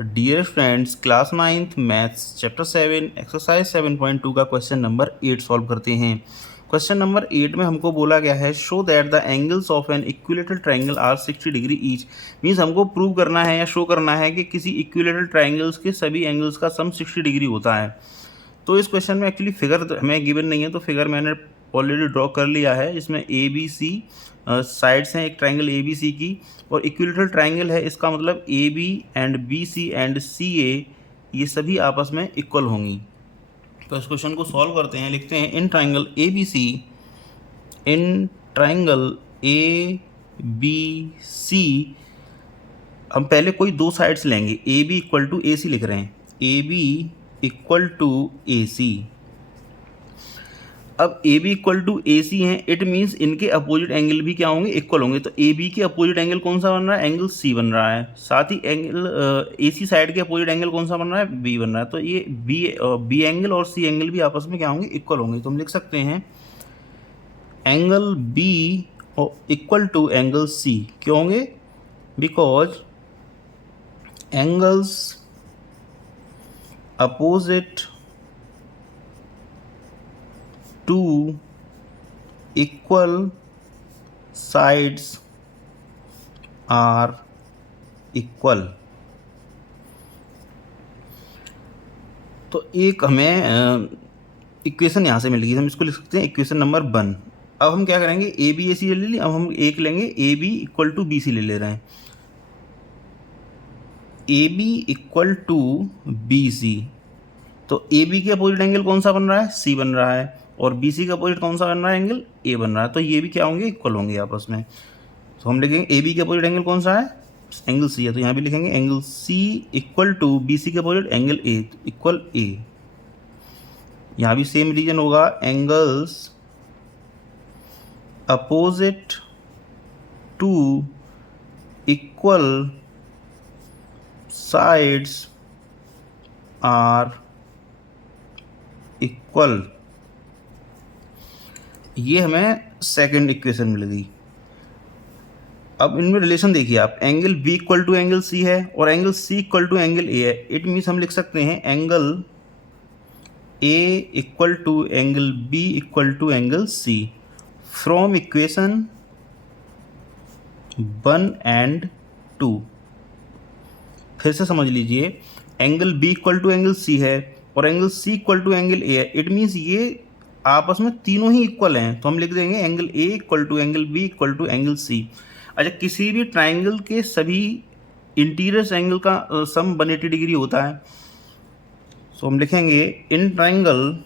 Dear friends, class 9th maths chapter 7 exercise 7.2 का question number 8 solve करते हैं। Question number 8 में हमको बोला गया है show that the angles of an equilateral triangle are 60 degree each. Means हमको प्रूव करना है या शो करना है कि किसी इक्विलेटरल ट्राइंगल्स के सभी एंगल्स का सम 60 डिग्री होता है। तो इस क्वेश्चन में एक्चुअली फिगर हमें गिवन नहीं है, तो फिगर मैंने ऑलरेडी ड्रॉ कर लिया है। इसमें ए बी सी साइड्स हैं एक ट्राइंगल ए बी सी की, और इक्विलेटरल ट्राइंगल है, इसका मतलब A B and B C and C A ये सभी आपस में इक्वल होंगी। तो इस क्वेश्चन को सॉल्व करते हैं। लिखते हैं in triangle A B C, in triangle A B C हम पहले कोई दो साइड्स लेंगे। A B equal to A C लिख रहे हैं, A B equal to A C. अब A B equal to A C हैं, इट मीन्स इनके अपोजिट एंगल भी क्या होंगे, इक्वल होंगे। तो ए बी के अपोजिट एंगल कौन सा बन रहा है, एंगल सी बन रहा है। साथ ही एंगल ए सी साइड के अपोजिट एंगल कौन सा बन रहा है, बी बन रहा है। तो ये बी एंगल और सी एंगल भी आपस में क्या होंगे, इक्वल होंगे। तो हम लिख सकते हैं angle B equal to angle C. क्यों होंगे, because angles opposite to equal sides are equal. तो एक हमें इक्वेशन यहाँ से मिल गई, हम इसको लिख सकते हैं इक्वेशन नंबर 1। अब हम क्या करेंगे, ए बी ए सी ले ली, अब हम एक लेंगे A B equal to B C ले रहे हैं। A B equal to B C, तो ए बी के अपोजिट एंगल कौन सा बन रहा है, सी बन रहा है, और बी सी का अपोजिट कौन सा बन रहा है, एंगल ए बन रहा है। तो ये भी क्या होंगे, इक्वल होंगे आपस में। तो हम लिखेंगे ए बी के अपोजिट एंगल कौन सा है, एंगल सी है, तो यहाँ भी लिखेंगे angle C equal to B C के opposite angle A, equal A. यहाँ भी सेम रीजन होगा, angles opposite to equal sides are equal. ये हमें सेकंड इक्वेशन मिल गई। अब इनमें रिलेशन देखिए आप, angle B equal to angle C है और angle C equal to angle A है। इट मीन्स हम लिख सकते हैं angle A equal to angle B equal to angle C from equation 1 and 2। फिर से समझ लीजिए, angle B equal to angle C है और angle C equal to angle A है। इट मीन्स ये आपस में तीनों ही इक्वल हैं, तो हम लिख देंगे angle A equal to angle B equal to angle C. अच्छा, किसी भी ट्राइंगल के सभी इंटीरियर एंगल का सम 180 डिग्री होता है। सो हम लिखेंगे in triangle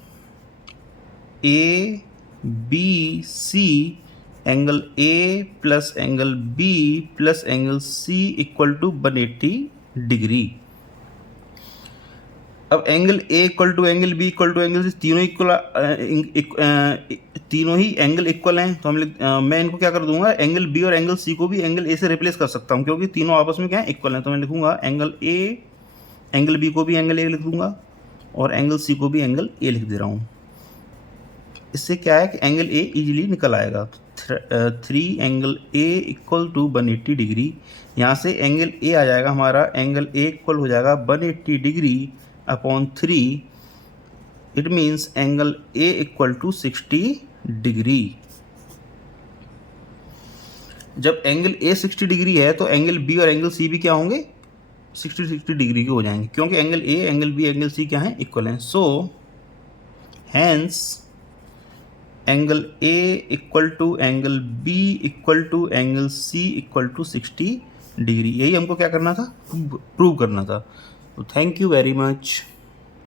A B C angle A plus angle B plus angle C equal to 180 degree. अब angle A equal to angle B equal to angle C, तीनों ही एंगल इक्वल हैं। तो मैं इनको क्या कर दूंगा, एंगल बी और एंगल सी को भी एंगल ए से रिप्लेस कर सकता हूं, क्योंकि तीनों आपस में क्या है, इक्वल हैं। तो मैं लिखूंगा एंगल ए, एंगल बी को भी एंगल ए लिख दूंगा और एंगल सी को भी एंगल ए लिख दे रहा हूँ। इससे क्या है कि एंगल ए इजीली निकल आएगा। 3 angle A equal to 180 degree. यहाँ से एंगल ए आ जाएगा हमारा, एंगल ए इक्वल हो जाएगा 180 degree upon 3। It means angle A equal to 60 degree. जब एंगल ए 60 डिग्री है तो एंगल बी और एंगल सी भी क्या होंगे, 60 डिग्री के हो जाएंगे, क्योंकि angle A, angle B, angle C क्या है, इक्वल हैं। So hence angle A equal to angle B equal to angle C equal to 60 degree. यही हमको क्या करना था, प्रूव करना था। तो थैंक यू वेरी मच।